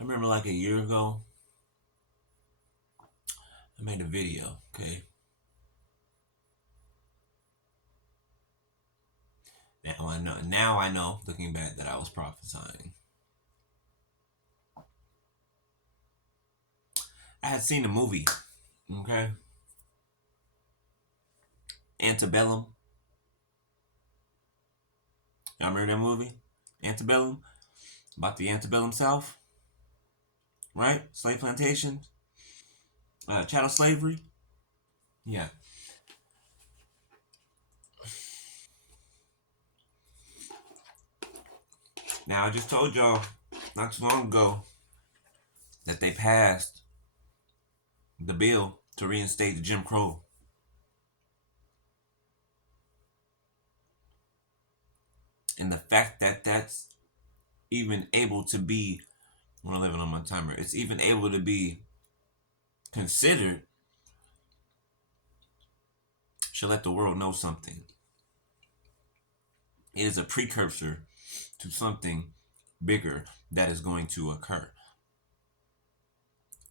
I remember like a year ago, I made a video, okay? Now I know, looking back, that I was prophesying. I had seen a movie, okay? Antebellum. Y'all remember that movie? Antebellum? About the antebellum South, right? Slave plantations, chattel slavery. Yeah. Now, I just told y'all not too long ago that they passed the bill to reinstate the Jim Crow. And the fact that that's even able to be, when I'm living on my timer, it's even able to be considered should let the world know something. It is a precursor to something bigger that is going to occur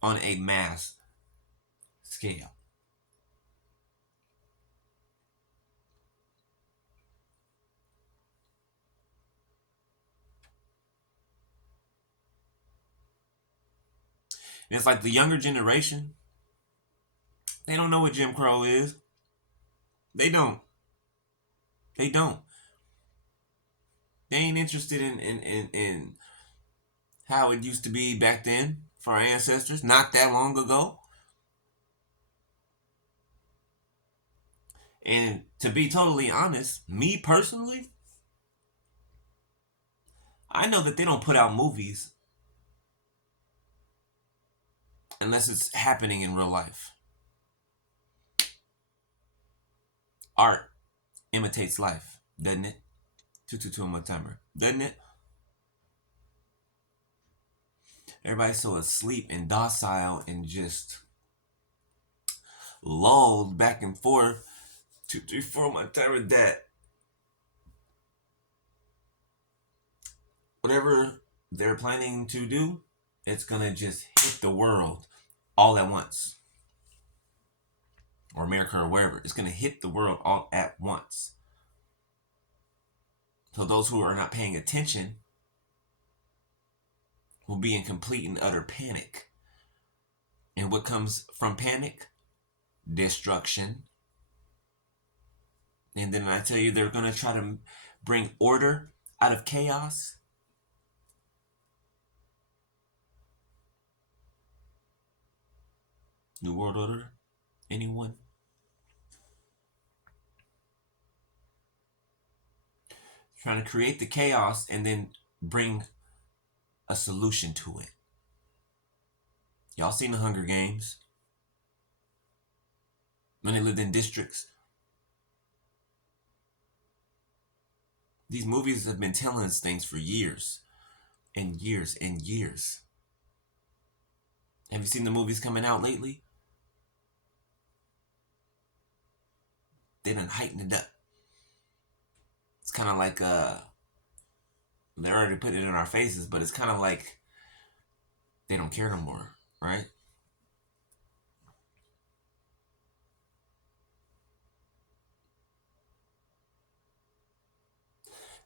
on a mass scale. And it's like the younger generation, they don't know what Jim Crow is. They don't. They don't. They ain't interested in how it used to be back then for our ancestors, not that long ago. And to be totally honest, me personally, I know that they don't put out movies unless it's happening in real life. Art imitates life, doesn't it? 222 on my timer, doesn't it? Everybody's so asleep and docile and just lulled back and forth. 234 on my timer, that whatever they're planning to do, it's gonna just hit the world all at once. Or America or wherever. It's gonna hit the world all at once. So those who are not paying attention will be in complete and utter panic. And what comes from panic? Destruction. And then I tell you, they're going to try to bring order out of chaos. New World Order? Anyone? Trying to create the chaos and then bring a solution to it. Y'all seen the Hunger Games? When they lived in districts? These movies have been telling us things for years and years and years. Have you seen the movies coming out lately? They done heightened it up. It's kind of like they're already putting it in our faces, but it's kind of like they don't care no more, right?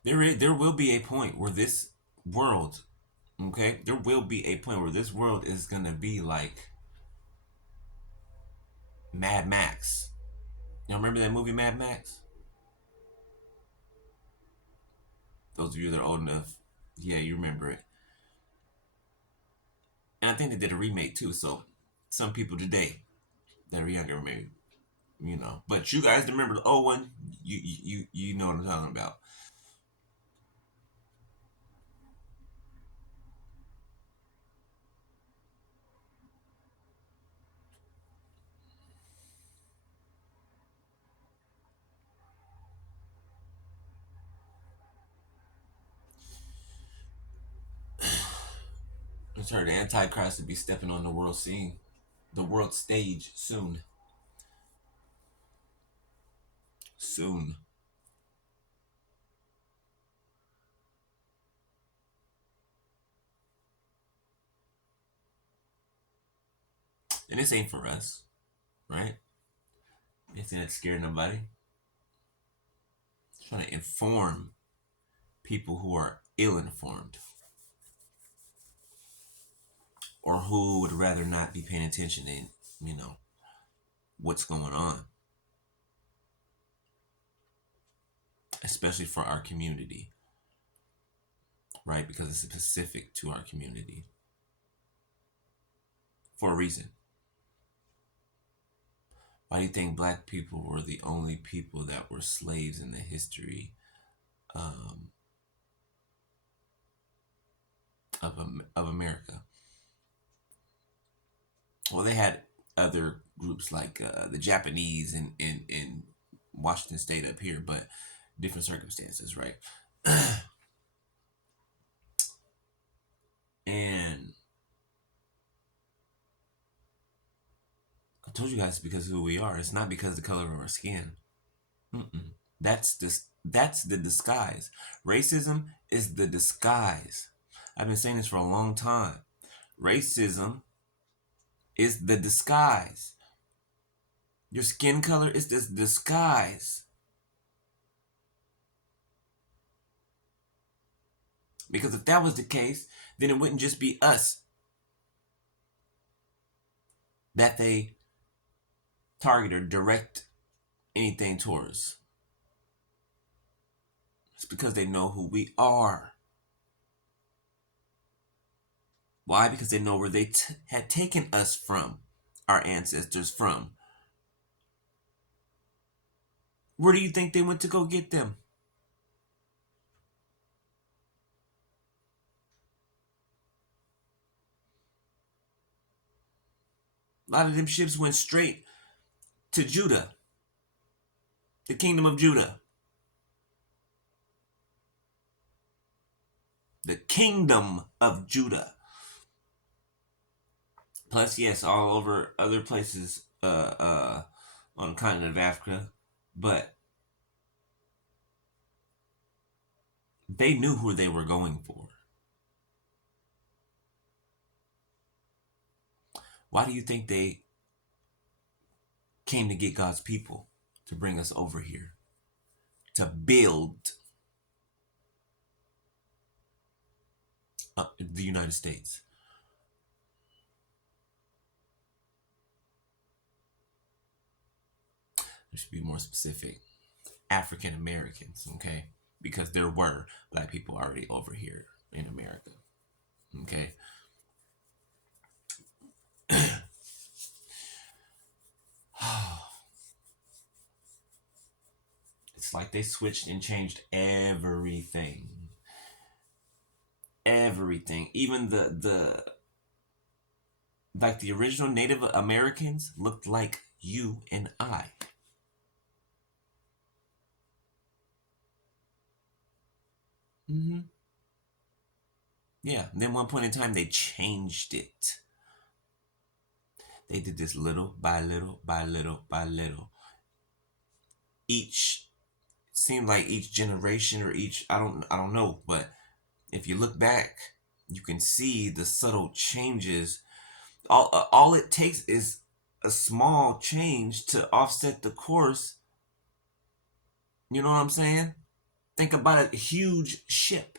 There will be a point where this world, okay, there will be a point where this world is gonna be like Mad Max. Y'all remember that movie Mad Max? Those of you that are old enough, yeah, you remember it. And I think they did a remake too. So some people today that are younger, maybe, you know, but you guys remember the old one. You know what I'm talking about. It's heard the Antichrist to be stepping on the world scene, the world stage soon. Soon. And this ain't for us, right? It's not scaring nobody. It's trying to inform people who are ill-informed or who would rather not be paying attention to, what's going on, especially for our community, right? Because it's specific to our community for a reason. Why do you think black people were the only people that were slaves in the history um, of America? Well, they had other groups like the Japanese in Washington State up here, but different circumstances, right? And I told you guys it's because of who we are. It's not because of the color of our skin. Mm-mm. That's the disguise. Racism is the disguise. I've been saying this for a long time. Racism is the disguise. Your skin color is this disguise. Because if that was the case, then it wouldn't just be us that they target or direct anything towards. It's because they know who we are. Why? Because they know where they had taken us from, our ancestors from. Where do you think they went to go get them? A lot of them ships went straight to Judah, the kingdom of Judah. The kingdom of Judah. Plus, yes, all over other places on the continent of Africa. But they knew who they were going for. Why do you think they came to get God's people, to bring us over here, to build the United States? I should be more specific. African Americans, okay? Because there were black people already over here in America, okay? It's like they switched and changed everything. Everything. Even the like the original Native Americans looked like you and I. Mm-hmm. Yeah. And then one point in time they changed it. They did this little by little by little by little. Each seemed like each generation or each I don't know, but if you look back, you can see the subtle changes. All it takes is a small change to offset the course. You know what I'm saying? Think about a huge ship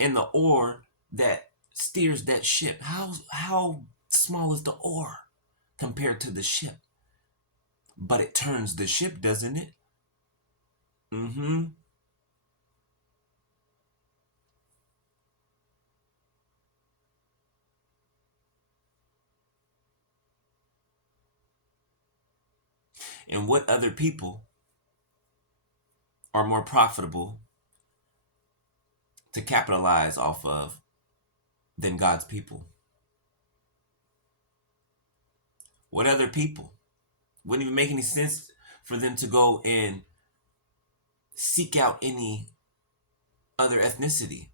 and the oar that steers that ship. How small is the oar compared to the ship? But it turns the ship, doesn't it? Mm-hmm. And what other people are more profitable to capitalize off of than God's people? What other people? Wouldn't even make any sense for them to go and seek out any other ethnicity.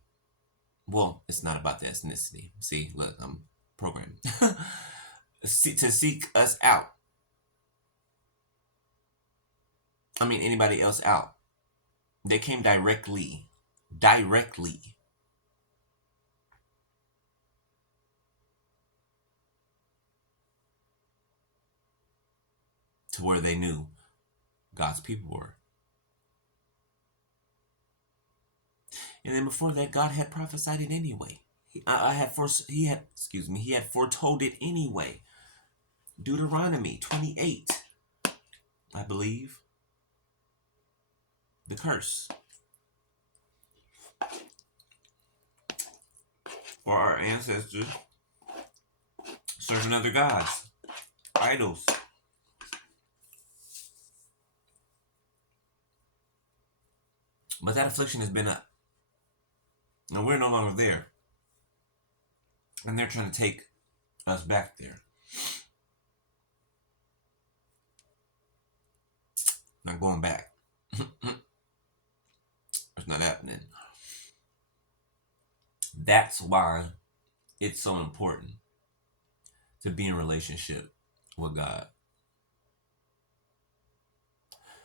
Well, it's not about the ethnicity. See, look, I'm programmed. To seek us out. I mean, anybody else out. They came directly. Directly. to where they knew God's people were. And then before that, God had prophesied it anyway. He had foretold it anyway. Deuteronomy 28, I believe. The curse. For our ancestors serving other gods, idols. But that affliction has been up. And we're no longer there. And they're trying to take us back there. Not going back. It's not happening. That's why it's so important to be in relationship with God.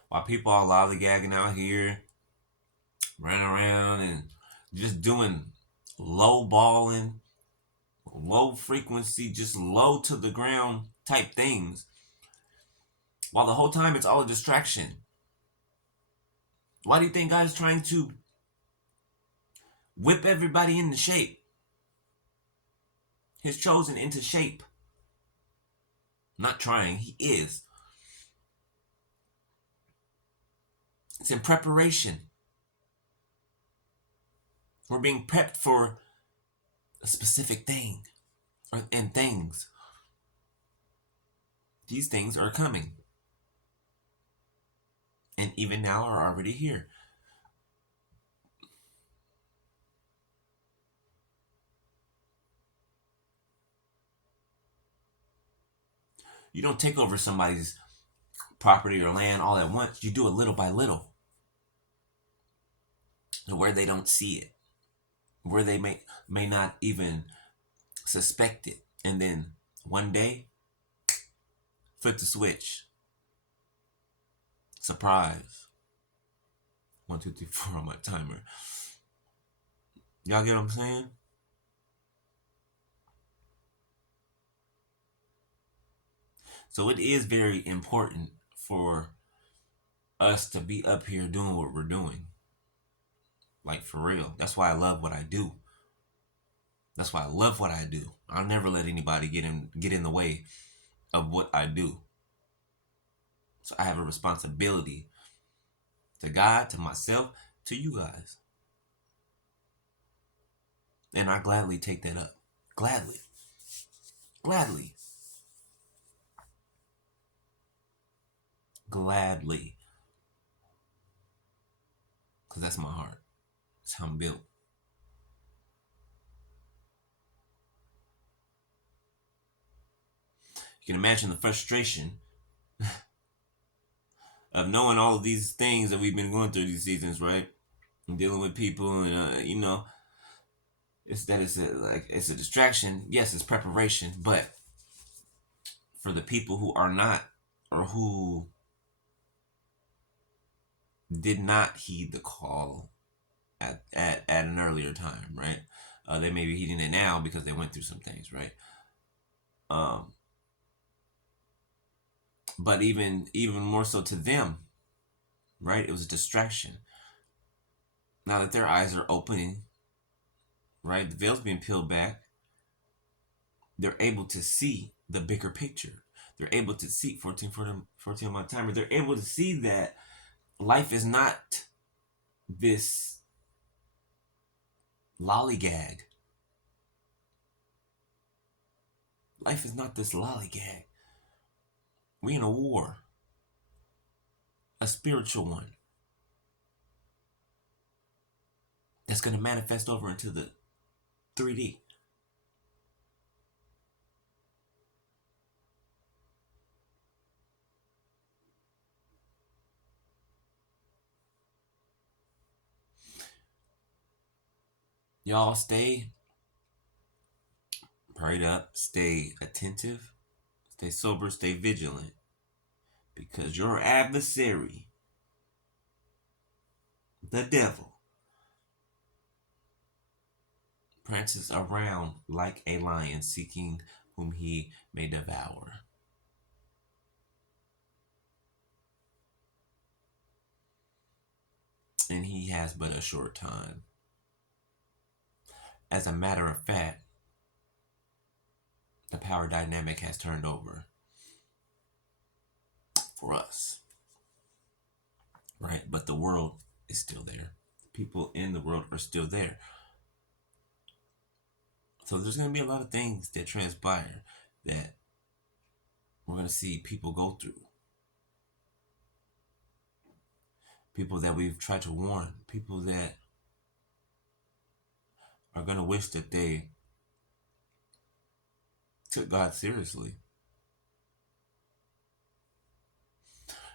While people are lollygagging out here, running around and just doing low balling, low frequency, just low to the ground type things, while the whole time it's all a distraction. Why do you think God is trying to whip everybody into shape? His chosen into shape. Not trying, he is. It's in preparation. We're being prepped for a specific thing and things. These things are coming. And even now are already here. You don't take over somebody's property or land all at once. You do it little by little. To where they don't see it. Where they may not even suspect it. And then one day, flip the switch. Surprise. 1, 2, 3, 4 on my timer. Y'all get what I'm saying? So it is very important for us to be up here doing what we're doing. Like, for real. That's why I love what I do. That's why I love what I do. I'll never let anybody get in the way of what I do. So I have a responsibility to God, to myself, to you guys. And I gladly take that up. Gladly. Gladly. Gladly. Because that's my heart. That's how I'm built. You can imagine the frustration of knowing all of these things that we've been going through these seasons, right? And dealing with people, and it's a distraction. Yes, it's preparation, but for the people who are not, or who did not heed the call at an earlier time, right? They may be heeding it now because they went through some things, right? But even more so to them, right? It was a distraction. Now that their eyes are opening, right? The veil's being peeled back. They're able to see the bigger picture. They're able to see 14 on my timer. They're able to see that life is not this lollygag. Life is not this lollygag. We in a war. A spiritual one. That's going to manifest over into the 3D. Y'all stay prayed up, stay attentive, stay sober, stay vigilant. Because your adversary, the devil, prances around like a lion seeking whom he may devour. and he has but a short time. As a matter of fact, the power dynamic has turned over for us, right? But the world is still there. People in the world are still there. So there's going to be a lot of things that transpire that we're going to see people go through. People that we've tried to warn. People that are going to wish that they took God seriously.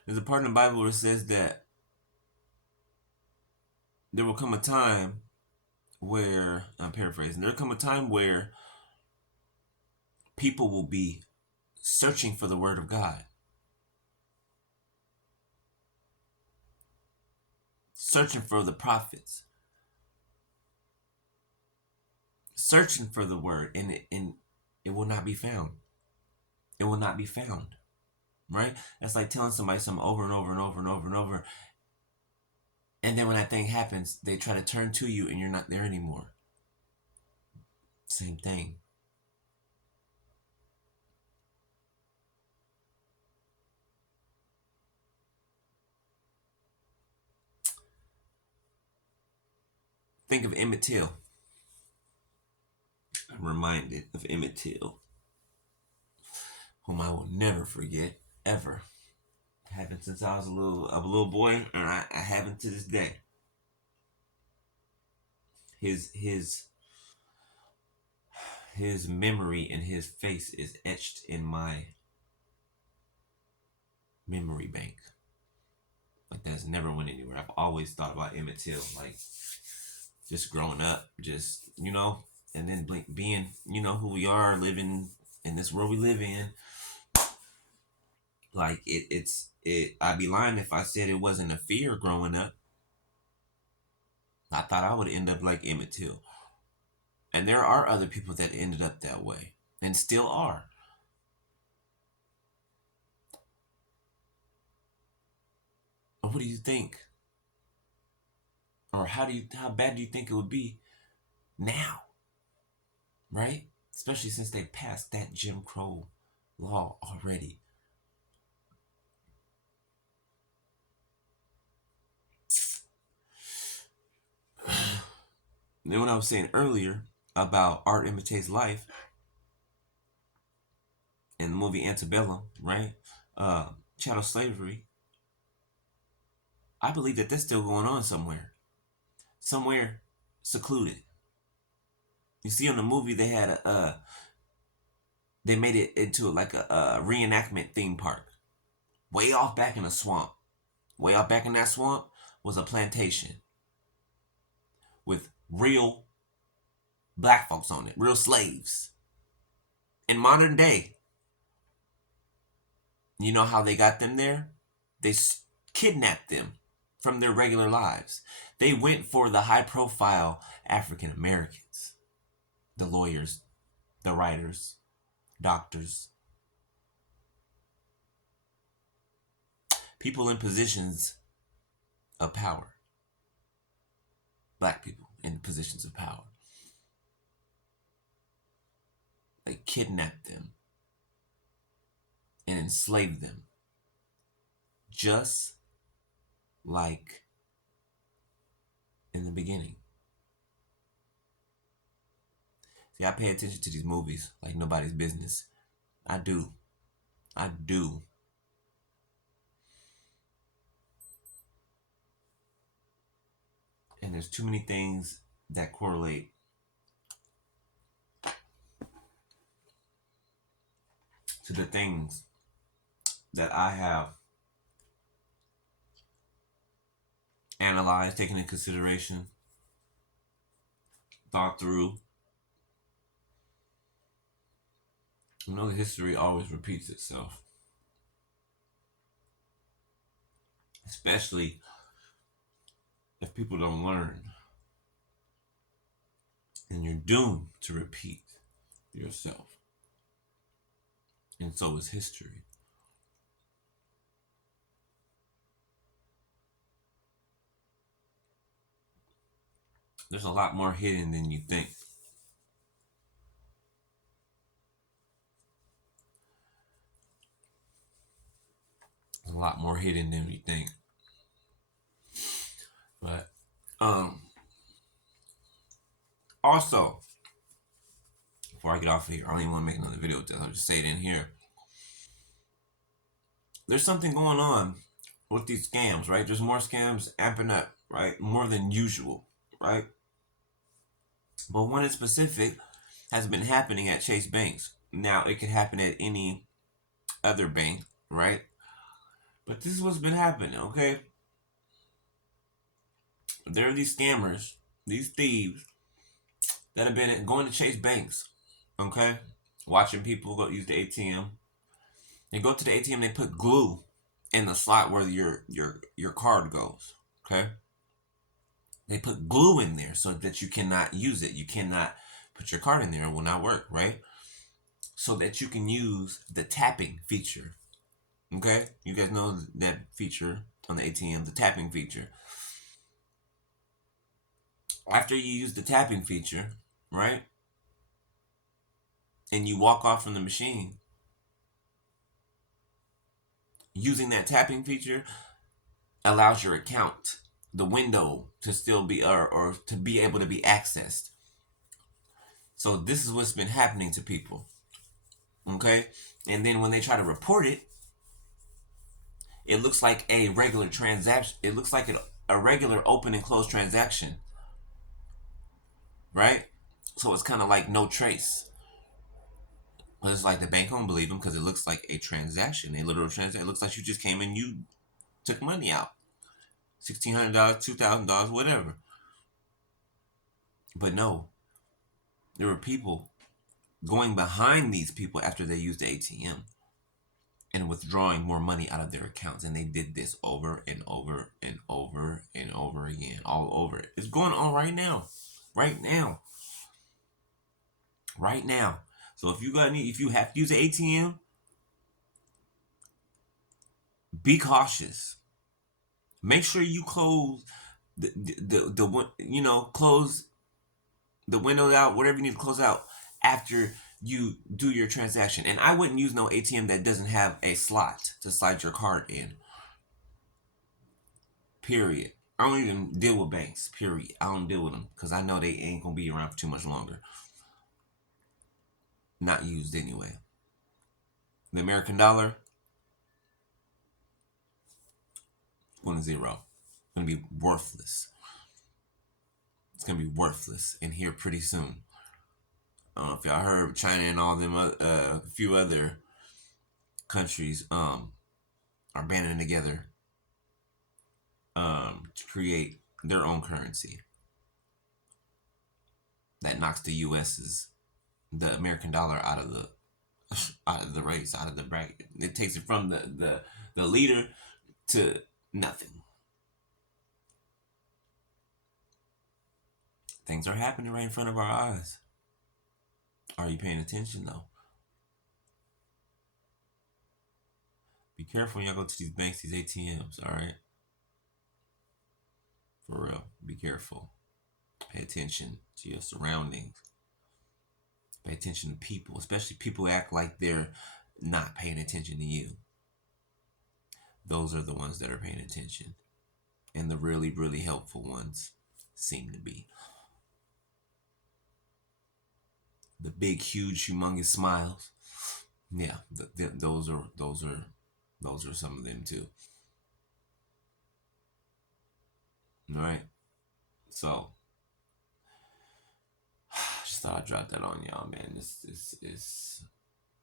There's a part in the Bible where it says that there will come a time where, I'm paraphrasing, there will come a time where people will be searching for the word of God. Searching for the prophets. Searching for the word, and it will not be found. It will not be found. Right? That's like telling somebody something over and over and over and over and over. And then when that thing happens, they try to turn to you and you're not there anymore. Same thing. Think of Emmett Till. I'm reminded of Emmett Till, whom I will never forget, ever. Happened since I was a little boy, and I haven't to this day. His memory and his face is etched in my memory bank. Like that's never went anywhere. I've always thought about Emmett Till, like just growing up, just and then being who we are, living in this world we live in. Like I'd be lying if I said it wasn't a fear growing up. I thought I would end up like Emmett Till. And there are other people that ended up that way and still are. What do you think? Or how bad do you think it would be now? Right? Especially since they passed that Jim Crow law already. Then what I was saying earlier about art imitates life in the movie Antebellum, right? Chattel slavery. I believe that that's still going on somewhere secluded. You see, in the movie they had they made it into like a reenactment theme park, way off back in a swamp. Way off back in that swamp was a plantation with real black folks on it, real slaves. In modern day, you know how they got them there? They kidnapped them from their regular lives. They went for the high profile African Americans, the lawyers, the writers, doctors, people in positions of power. Black people in positions of power. They kidnapped them and enslaved them. Just like in the beginning. See, I pay attention to these movies like nobody's business. I do. And there's too many things that correlate to the things that I have analyzed, taken into consideration, thought through. You know, the history always repeats itself. Especially if people don't learn. And you're doomed to repeat yourself. And so is history. There's a lot more hidden than you think. There's a lot more hidden than you think. But also, before I get off of here, I don't even want to make another video with this. I'll just say it in here. There's something going on with these scams, right? There's more scams amping up, right? More than usual, right? But one in specific has been happening at Chase Banks. Now, it could happen at any other bank, right? But this is what's been happening, okay? There are these scammers, these thieves that have been going to Chase Banks, okay? Watching people go use the ATM. They go to the ATM, they put glue in the slot where your card goes, okay? They put glue in there so that you cannot use it. You cannot put your card in there. It will not work, right? So that you can use the tapping feature. Okay? You guys know that feature on the ATM, the tapping feature. After you use the tapping feature, right? And you walk off from the machine, using that tapping feature allows your account, the window, to still be or to be able to be accessed. So this is what's been happening to people. Okay? And then when they try to report it, it looks like a regular transaction. It looks like a regular open and close transaction. Right? So it's kind of like no trace. But it's like the bank won't believe them because it looks like a transaction, a literal transaction. It looks like you just came and you took money out. $1,600, $2,000, whatever. But no, there were people going behind these people after they used the ATM and withdrawing more money out of their accounts. And they did this over and over and over and over again, all over it. It's going on right now. Right now. Right now. So if you have to use the ATM, be cautious. Make sure you close close the windows out, whatever you need to close out after you do your transaction. And I wouldn't use no ATM that doesn't have a slot to slide your card in. Period. I don't even deal with banks. Period. I don't deal with them because I know they ain't gonna be around for too much longer. Not used anyway. The American dollar going to zero. It's gonna be worthless. It's gonna be worthless in here pretty soon. I don't know if y'all heard China and all them a few other countries are banding together to create their own currency that knocks the American dollar out of the race, out of the bracket. It takes it from the leader to nothing. Things are happening right in front of our eyes. Are you paying attention though? Be careful when y'all go to these banks, these ATMs, alright? For real. Be careful. Pay attention to your surroundings. Pay attention to people, especially people who act like they're not paying attention to you. Those are the ones that are paying attention. And the really, really helpful ones seem to be. The big, huge, humongous smiles. Yeah, those are some of them too. All right. So, just thought I'd drop that on y'all, man. This is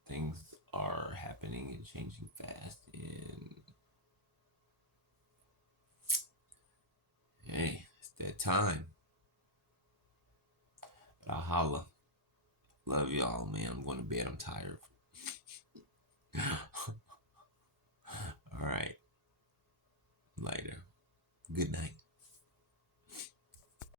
things are happening and changing fast, and hey, it's that time. But I'll holla. Love y'all, man. I'm going to bed. I'm tired. All right. Later. Good night.